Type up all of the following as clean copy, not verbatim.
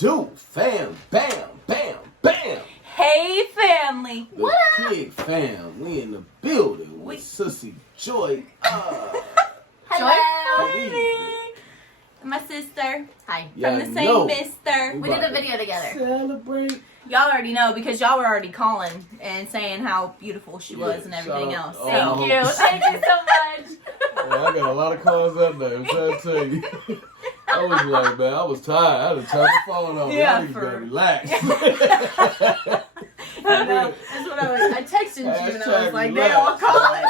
do, fam? Bam, bam, bam. Hey, family. The What up? Kid fam, we in the building with Sissy Joy. Hello. Good evening. My sister. Hi. Y'all From the same know mister. We did a video together. Celebrate. Y'all already know because y'all were already calling and saying how beautiful she was and everything shout else. out. So. Thank you. Thank you so much. Yeah, I got a lot of calls up there. I'm trying to tell you. I was like, man, I was tired. I had to turn the phone off. Yeah, I need to for- relax. I know. That's what I texted you and I was like, they Relax. all calling.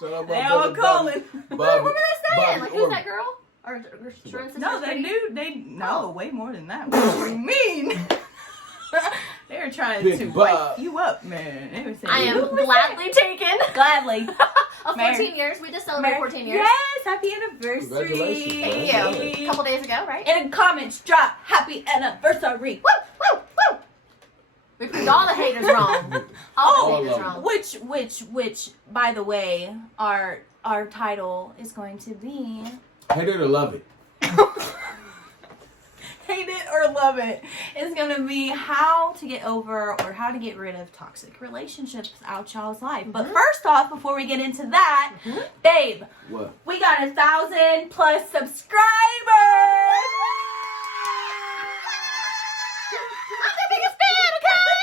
Shout out my They all brother calling. Bobby. What were they saying? Bobby Like, who's that girl? Or Sharown's No, sister? they knew. No, way more than that. What do you mean? They were trying Big to Bob. wake you up, man. They were saying, I am "Who was gladly taken. that?" Gladly. Of 14 Mary- years. We just celebrated 14 years. Yes, happy anniversary. Congratulations, man. Thank you. A couple days ago, right? In the comments, drop happy anniversary. Woo, woo, woo. We proved all the haters wrong. All the haters of them. wrong. Which, by the way, our title is going to be Hate it or love it. Hate it or love it. It's going to be how to get over or how to get rid of toxic relationships out y'all's life. But first off, before we get into that, babe, What? we got 1,000+ subscribers. I'm the biggest fan, okay?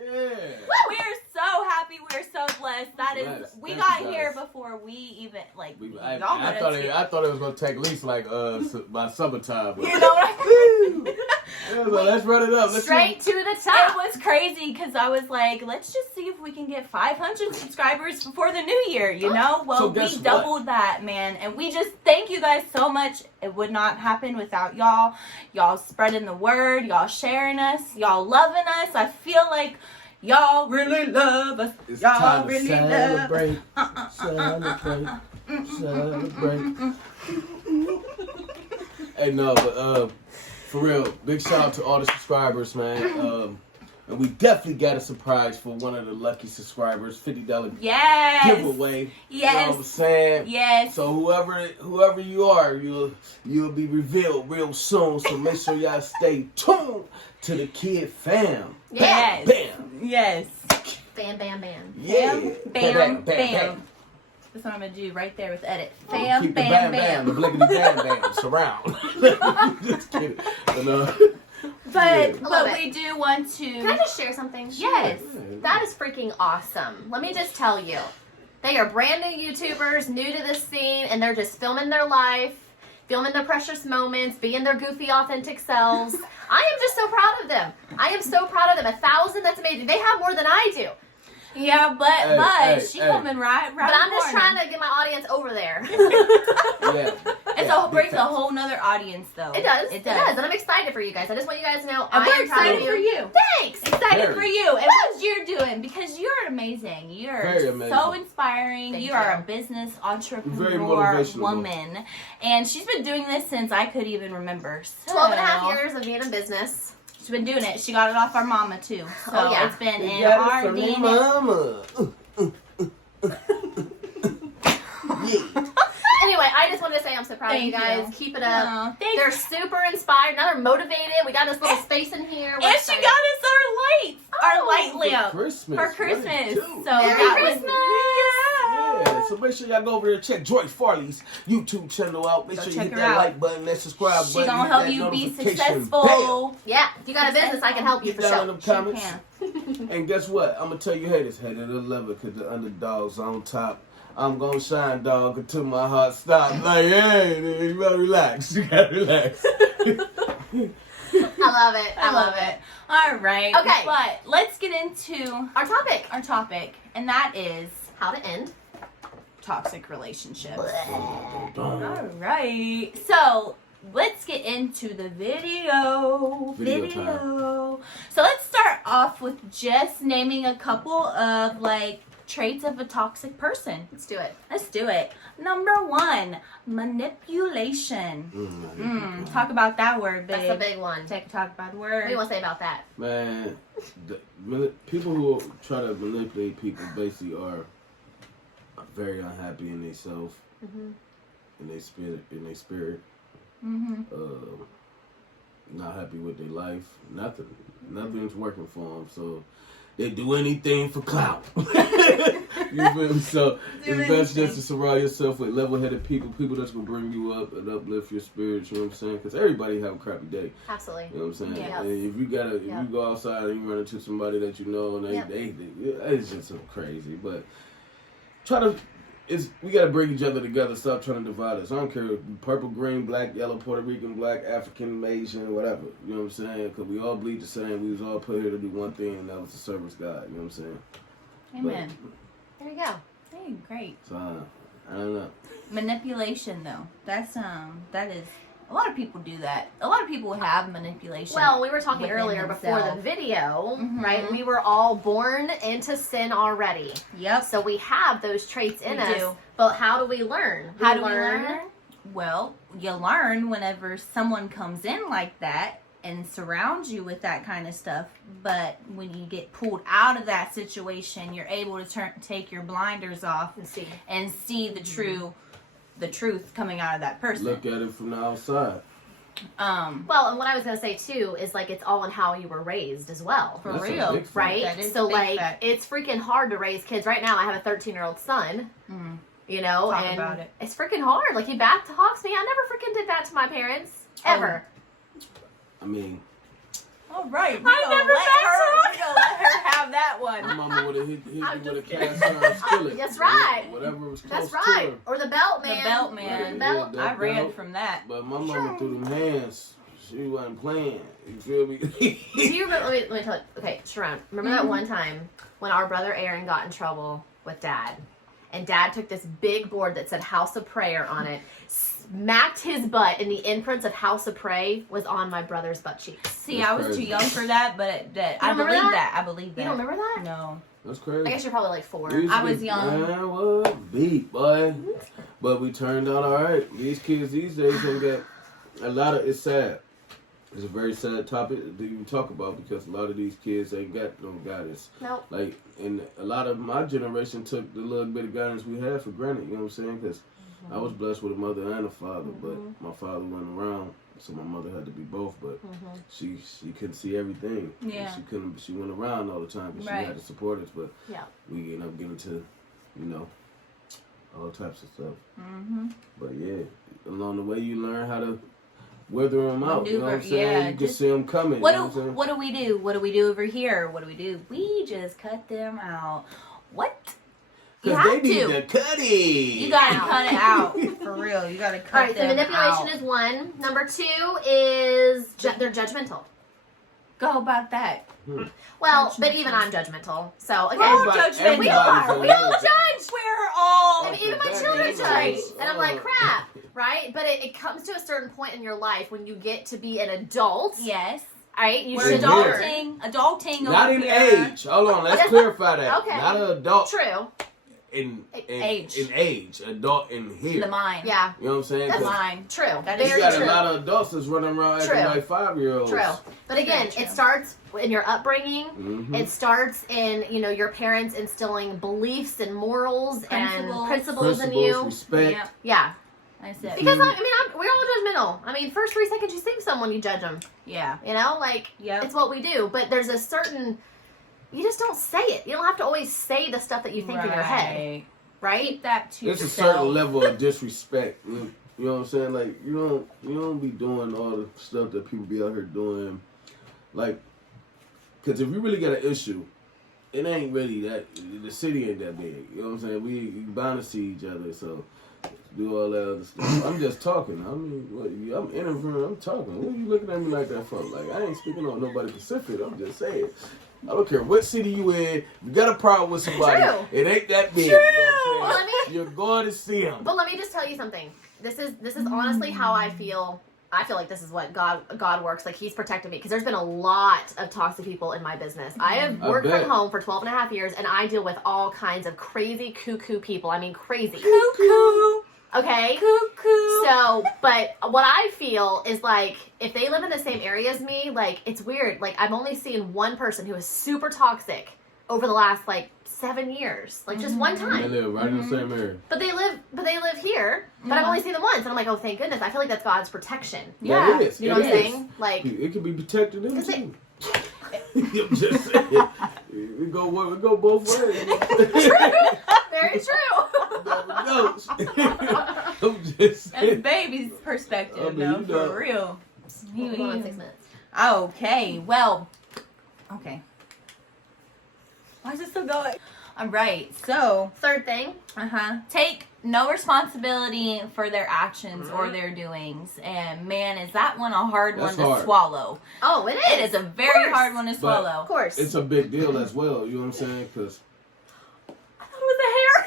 Yeah. We are so happy. We're so blessed. That is, Blessed. we Thank got you, here guys. before we even like. I y'all thought it was gonna take at least like by summertime. But You know what I mean? yeah, so let's run it up. Let's Straight to the It top. was crazy because I was like, let's just see if we can get 500 subscribers before the new year, you know? Well, So we guess what? doubled that, man. And we just thank you guys so much. It would not happen without y'all. Y'all spreading the word, y'all sharing us, y'all loving us. I feel like y'all really love us. It's y'all time to really celebrate. love us. Celebrate. Hey, no, but for real, big shout out to all the subscribers, man. And we definitely got a surprise for one of the lucky subscribers, $50 Yes. giveaway. Yes. You know what I'm saying? Yes. So whoever you are, you'll be revealed real soon. So make sure y'all stay tuned to the Kid fam. Yeah. Yes. Bam. Yes. Bam, bam, bam. Yeah. Bam, bam. That's what I'm gonna do right there with edit. Bam, Keep the bam, bam, bam. the blickety bam bam, surround. Just kidding. But love it. we do want Can I to. just share something? Yes. That is freaking awesome. Let me just tell you. They are brand new YouTubers, new to this scene, and they're just filming their life, filming their precious moments, being their goofy, authentic selves. I am just so proud of them. I am so proud of them. 1,000, that's amazing. They have more than I do. Yeah, but Hey, she hey. coming right. But I'm just trying to get my audience over there. Yeah. It's Yeah, a brings big a facts. whole nother audience, though. It does. It does. And I'm excited for you guys. I just want you guys to know And I we're am proud of excited for you. Thanks. Excited Very. for you and what you're doing because you're amazing. You're Very amazing. so inspiring. Thank you are you. a business Very entrepreneur motivational. woman, and she's been doing this since I could even remember. So, 12 and a half years of being in business. She's been doing it. She got it off our mama too. So Oh, yeah. it's been You in got it our from your DNA. mama. Yeah. Anyway, I just wanted to say I'm so proud of you Thank guys. you. Keep it up. Aw, thanks. They're super inspired. Now they're motivated. We got this little space in here. We're And she excited. got us our lights, our light lamp Christmas. for What Christmas. it So do? Merry that Christmas. was Yeah, so make sure y'all go over there and check Joy Farley's YouTube channel out. Make Go sure you check hit her that out. like button, that subscribe She button. gonna hit help that you be notification successful. Yeah, if you got a business, I can help you Get for down in sure. them She comments. can. And guess what? I'm gonna tell you haters, hate it or love it, cause the underdogs on top. I'm gonna shine, dog, until my heart stops. Like, hey, you gotta relax. You gotta relax. I love it. I love it. All right. Okay. But let's get into Our topic: our topic, and that is how to end. toxic relationships. All right. So let's get into the video. Video So let's start off with just naming a couple of like traits of a toxic person. Let's do it. Let's do it. Number 1, manipulation. Talk about that word, babe. That's a big one. Talk about the What word. do you want to say about that? Man, people who try to manipulate people basically are very unhappy in themselves, Mm-hmm. in their spirit, Mm-hmm. not happy with their life. Nothing's working for them. So they do anything for clout. You feel me? So it's best just to surround yourself with level-headed people that's gonna bring you up and uplift your spirit. You know what I'm saying? Because everybody have a crappy day. Absolutely. You know what I'm saying? Yes. And if you go outside and you run into somebody that you know and they it's just so crazy. But we gotta bring each other together. Stop trying to divide us. I don't care if purple, green, black, yellow, Puerto Rican, black, African, Asian, whatever. You know what I'm saying? Because we all bleed the same. We was all put here to do one thing, and that was to service God. You know what I'm saying? Amen. There you go. Hey, great. So I don't know. Manipulation, though. That is. A lot of people do that. A lot of people have manipulation. Well, we were talking within earlier before the themselves. video, Mhm. right? We were all born into sin already. Yep. So we have those traits in We us. do. But how do we learn? How do we learn? Well, you learn whenever someone comes in like that and surrounds you with that kind of stuff. But when you get pulled out of that situation, you're able to take your blinders off and see the truth coming out of that person. Look at it from the outside. Well, and what I was gonna say too is like it's all in how you were raised as well. For That's a real. big fact. Right? That is So big like fact. it's freaking hard to raise kids. Right now I have a 13-year-old son. You know, Talk and about it. it's freaking hard. Like he back talks me. I never freaking did that to my parents. Ever. I mean, All right. I never We gonna let her have that my one. mama would have hit you I'm with a just cast iron skillet. That's right. Whatever was close That's to right. her. Or the belt man. The belt man. The belt. Yeah, I ran belt. from that. But my mama threw them hands. She wasn't playing. You feel me? Do you remember? Let me tell you. Okay, Sharown. Remember that one time when our brother Aaron got in trouble with Dad, and Dad took this big board that said House of Prayer on it, smacked his butt, and the imprints of House of Pray was on my brother's butt cheeks. See, That's I was crazy. too young for that, but I remember believe that? that. I believe that. You don't remember that? No. That's crazy. I guess you're probably like 4. We used to I was get- young. Man, what beat, boy. But we turned out all right. These kids these days ain't got a lot of. It's sad. It's a very sad topic to even talk about because a lot of these kids ain't got no guidance. Nope. Like, and a lot of my generation took the little bit of guidance we had for granted. You know what I'm saying? Because I was blessed with a mother and a father, but my father wasn't around, so my mother had to be both. But she couldn't see everything. Yeah. She went around all the time because Right. she had to support us. But Yeah. we ended up getting to, all types of stuff. Mm-hmm. But yeah, along the way you learn how to weather them out. You know what I'm Maneuver, saying? yeah, You can just- see them coming. What you know what I'm saying? do we do? What do we do over here? What do we do? We just cut them out. What? You Because they have need to. to cut it. You gotta cut it out. For real. You gotta cut All right. So them manipulation out. is 1. Number 2 is they're judgmental. Go about that. Well, but even I'm judgmental. So again, all Everybody- judgmental. we all everybody's are. a We all little- judge. We're all. I mean, even my That children is judge. nice. And I'm like, crap, right? But it comes to a certain point in your life when you get to be an adult, Yes. right? You We're should Same here. learn. adulting Not over in here. age. Hold on, let's That's- clarify that. okay. Not an adult True. in Age. In age. Adult in here. The mind. Yeah. You know what I'm saying? That's 'Cause Mine. True. That you is Very got true. a lot of adults that's running around acting True. like 5-year-olds. True. But again, Very true. it starts in your upbringing. Mm-hmm. It starts in, your parents instilling beliefs and morals and principles in you. Respect. Yeah. Yeah. That's it. Because, we're all judgmental. I mean, first 3 seconds you see someone, you judge them. Yeah. Yep. It's what we do. But there's a certain, you just don't say it. You don't have to always say the stuff that you think in your head. Right? Keep that to There's a yourself. certain level of disrespect. You know what I'm saying? Like you don't be doing all the stuff that people be out here doing. Like, because if you really got an issue, it ain't really that. The city ain't that big. You know what I'm saying? We bound to see each other, so do all that other stuff. I'm just talking. I mean, I'm interviewing. I'm talking. What are you looking at me like that for? Like I ain't speaking on nobody Pacific. I'm just saying. I don't care what city you in. You got a problem with somebody. True. It ain't that big. True. You know what I'm saying? Well, You're going to see them. But let me just tell you something. This is honestly how I feel. I feel like this is what God works. Like he's protected me. Because there's been a lot of toxic people in my business. I have I worked bet. from home for 12 and a half years. And I deal with all kinds of crazy cuckoo people. I mean crazy. Cuckoo. Okay? Cuckoo. So, but what I feel is like, if they live in the same area as me, like, it's weird. Like, I've only seen one person who is super toxic over the last, like, 7 years, like just one They time. live right in the same area. But they live here. But I've only seen them once, and I'm like, oh, thank goodness. I feel like that's God's protection. Yeah, it is. You know what I'm It is. saying? Like, It can be protected in 'cause they- too. I'm just saying. We go both ways. very true. I'm just That's saying. baby's perspective, I mean, no, you know. for real. Hold on 6 minutes. Okay, well, okay. Why is it still going? All right, so, Third thing. take no responsibility for their actions or their doings. And man, is that one a hard That's one to hard. swallow. Oh, it is. It is a very hard one to swallow. Of course. It's a big deal as well. You know what I'm saying? Because I thought it was a hair.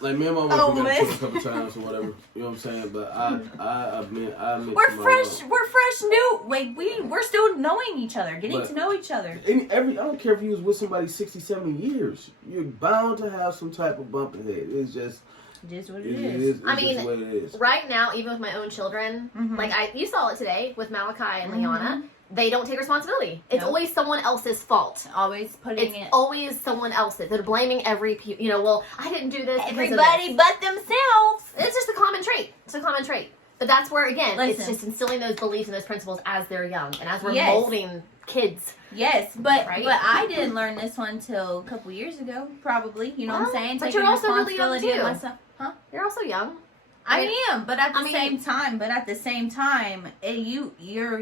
like me and my Oh, mom got man. a couple times or whatever. You know what I'm saying? But I admit We're to my fresh. mom. We're fresh new. Like we're still knowing each other, getting But- to know each other. I don't care if you was with somebody 60, 70 years. You're bound to have some type of bump ahead. It's just Just what it it is. is. It's I mean, just what it is. Right now, even with my own children, like you saw it today with Malachi and Liana, they don't take responsibility. It's Nope. always someone else's fault. Always putting It's it. always someone else's. They're blaming well, I didn't do this. because of Everybody this. but themselves. It's just a common trait. It's a common trait. But that's where, again, it's Listen. just instilling those beliefs and those principles as they're young and as we're Yes. molding kids. Yes, but Right? but I didn't learn this one till a couple years ago, probably. You know what I'm Well, saying? but Taking you're also really young, responsibility of too. myself. Huh? You're also young. I am, but at the I mean- same time,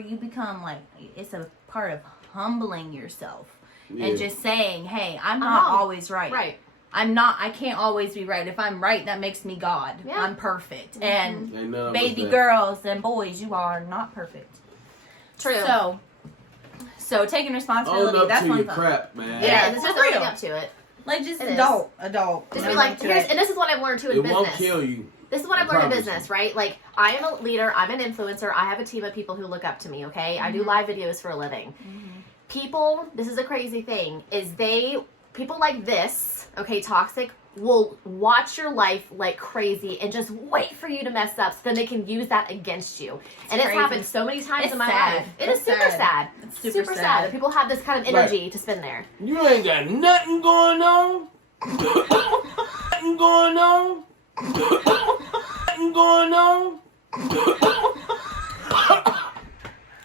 you become like it's a part of humbling yourself Yeah. and just saying, "Hey, I'm not wrong. always right. Right. I can't always be right. If I'm right, that makes me God. Yeah. I'm perfect." And Ain't none of us baby that. girls and boys, you are not perfect. True. So taking responsibility, Own up that's to one your fun. crap, man. Yeah. It's for just real. owning up to it. Like just It is. adult. Just No be like, to here's, it. and this is what I've learned too in It business. won't kill you. This is what I I've learned in promise business, you. right? Like, I am a leader, I'm an influencer, I have a team of people who look up to me, okay? I do live videos for a living. People, this is a crazy thing, people like this, okay, toxic, will watch your life like crazy and just wait for you to mess up so then they can use that against you. And it's crazy. happened so many times It's in my sad. life. It is It's super sad. sad. It's super super sad sad. that people have this kind of energy to spend there. You ain't got nothing going on. Nothing going on. Nothing going on.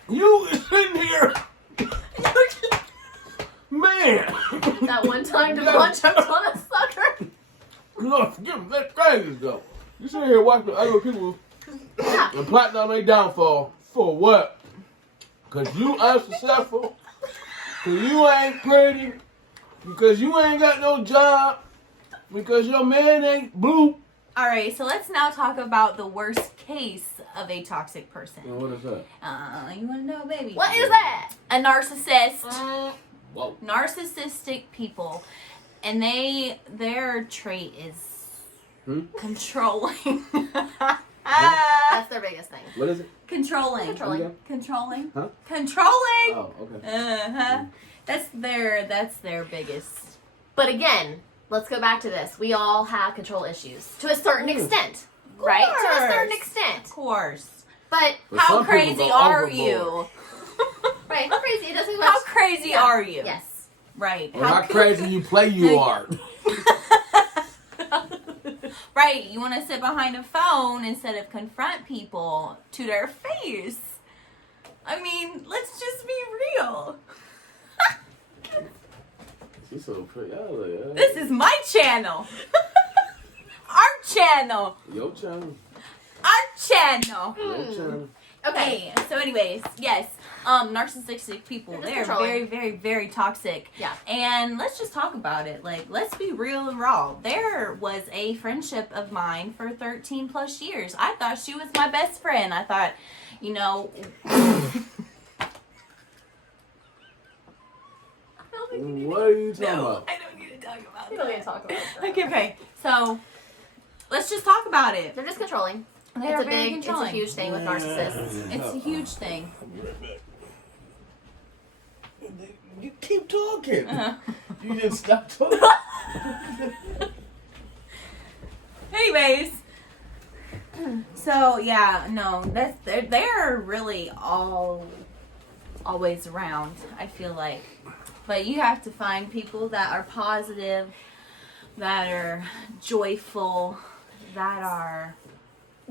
You sitting here, man. That one time Davon jumped on a sucker. No, forgive me. That's crazy though. You sitting here watching other people Yeah. and plotting on their downfall for what? Cause you unsuccessful. Cause you ain't pretty. Because you ain't got no job. Because your man ain't blue. All right, so let's now talk about the worst case of a toxic person. What is that? You want to know, baby? What is that? A narcissist. Whoa. Narcissistic people, and their trait is controlling. That's their biggest thing. What is it? Controlling. Controlling. Controlling. Huh? Controlling. Oh, okay. Uh-huh. That's their biggest. But again, let's go back to this. We all have control issues to a certain extent, right? To a certain Of extent. course. But But How some people crazy go are overboard. you? right, how crazy? It doesn't How crazy are you? Yes. Right. Or how crazy you play you are. Right. You want to sit behind a phone instead of confront people to their face. I mean, let's just be real. She's so pretty. I was like, This is my channel. Our channel. Your channel. Our channel. Your channel. Okay. Okay, so anyways, yes, narcissistic people, They're just they're controlling. very, very, very toxic. Yeah. And let's just talk about it. Like, let's be real and raw. There was a friendship of mine for 13 plus years. I thought she was my best friend. I thought, you know... What are you talking No, about? I don't need to talk about We don't need that. to talk about it. Okay, so let's just talk about it. They're just controlling. They are It's a very big, it's a controlling. huge thing with narcissists. It's a huge thing. You keep talking. Uh-huh. You just stop talking. Anyways, so yeah, no, they're really always around. I feel like, but you have to find people that are positive, that are joyful, that are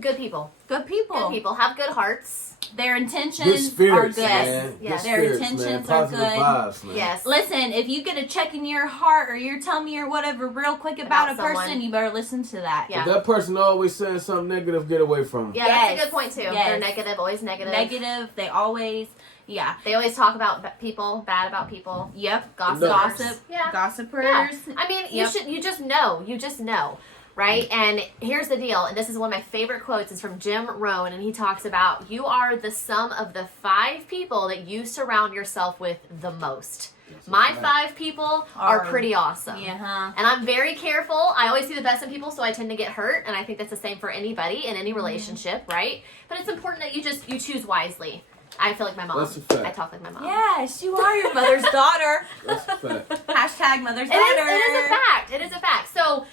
Good people. good people. Good people. Have good hearts. Their Good intentions spirits, are good. man. Yes. Good Their spirits, intentions man. are Positive good. vibes, man. Yes. Listen, if you get a check in your heart or your tummy or whatever real quick about a About person, someone. you better listen to that. Yeah. If that person always saying something negative, get away from them. Yeah, that's a Yes. good point too. Yes. They're negative, always negative. Negative, they always, yeah. They always talk about people, bad about people. Yep. Gossip. Gossip. Yeah. Gossipers. Yeah. I mean, Yep. you just know, right? And here's the deal, and this is one of my favorite quotes, is from Jim Rohn, and he talks about, you are the sum of the 5 people that you surround yourself with the most. My 5 people are pretty awesome. Yeah. And I'm very careful. I always see the best in people, so I tend to get hurt, and I think that's the same for anybody in any relationship, right? But it's important that you choose wisely. I feel like my mom. That's a fact. I talk like my mom. Yes, you are your mother's daughter. That's a fact. Hashtag mother's It daughter. is a fact. It is a fact. So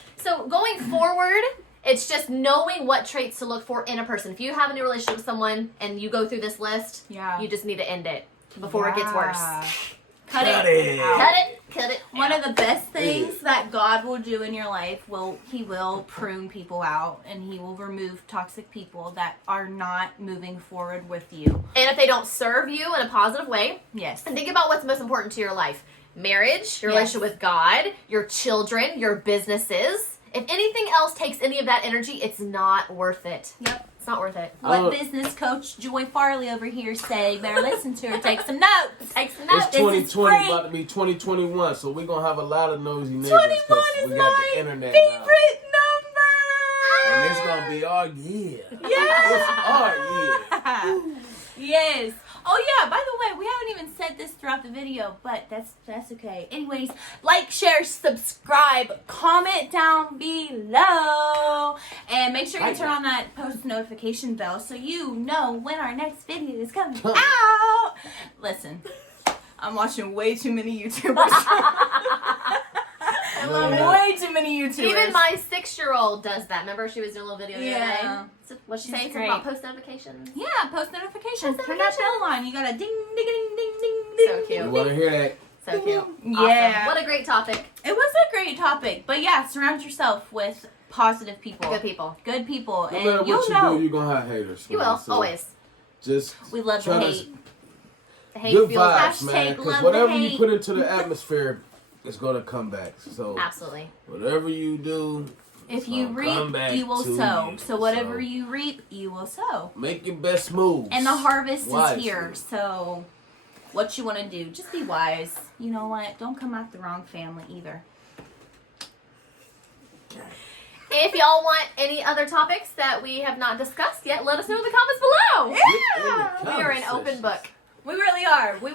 going forward, it's just knowing what traits to look for in a person. If you have a new relationship with someone and you go through this list, Yeah. you just need to end it before it gets worse. Cut Cut it. it. out. Cut it. One of the best things that God will do in your life he will prune people out, and he will remove toxic people that are not moving forward with you. And if they don't serve you in a positive way, Yes. and think about what's most important to your life. Marriage, your Yes. relationship with God, your children, your businesses. If anything else takes any of that energy, it's not worth it. Yep. It's not worth it. What business coach Joy Farley over here say? Better listen to her. Take some notes. Take some It's notes. This is 2020, free. about to be 2021, so we're going to have a lot of nosy neighbors 21 is we got my the internet favorite now. And number. it's going to be our year. Yes. It's our year. Yes. Oh yeah, by the way, we haven't even said this throughout the video, but that's okay. Anyways, like, share, subscribe, comment down below, and make sure you turn on that post notification bell so you know when our next video is coming out. Listen, I'm watching way too many YouTubers. I love it. Way too many YouTubers. Even my 6-year-old does that. Remember, she was doing a little video the other Yeah. day? So what'd she She's say? Something great. about post notifications? Yeah, post notifications. Post Turn that bell on. You gotta ding, ding, ding, ding, ding, So ding. cute. You want to hear that? So cute. Yeah. Awesome. What a great topic. It was a great topic, but yeah, surround yourself with positive people. Good people. Good people. No And matter you'll what you know. do, you're going to have haters. You man. will. So Always. Just We love the try to- hate. The hate Good feels vibes, man. Hashtag Because love the whatever you hate. put into the atmosphere, it's going to come back. So Absolutely. whatever you do, If it's you gonna come reap, back you will to sow. you. So whatever So you reap, you will sow. make your best moves. And the harvest wisely. is here. So what you want to do, just be wise. You know what? Don't come out the wrong family either. If y'all want any other topics that we have not discussed yet, let us know in the comments below. Get in the We are an conversation. open book. We really are. We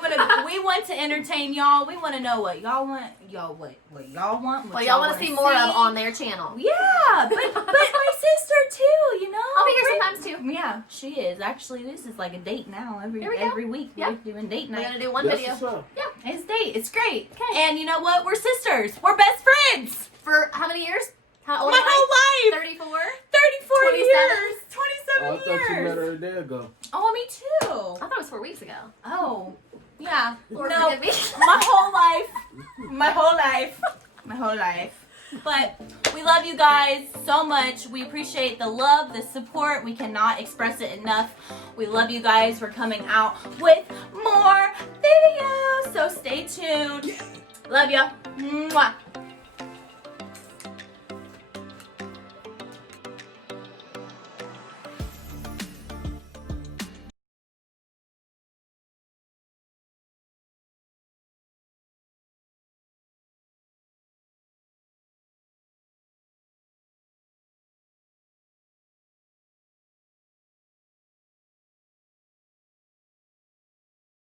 want to entertain y'all. We want to know what y'all want. What y'all want. Well, y'all want to see more of on their channel. Yeah, but my sister too. You know. I'll be here sometimes too. Yeah, she is. Actually, this is like a date now. Here we go. Every week Yeah. we're doing date We're night. going to do one That's video. what's up. It's date. It's great. Okay. And you know what? We're sisters. We're best friends. For how many years? How old My am I? whole life. 34? 34 27? years. Oh, 27 I thought you met years. her a day ago. Oh, me too. I thought it was 4 weeks ago. Oh, yeah. Lord No, forgive me. my whole life. My whole life. My whole life. But we love you guys so much. We appreciate the love, the support. We cannot express it enough. We love you guys. We're coming out with more videos. So stay tuned. Love ya. Mwah.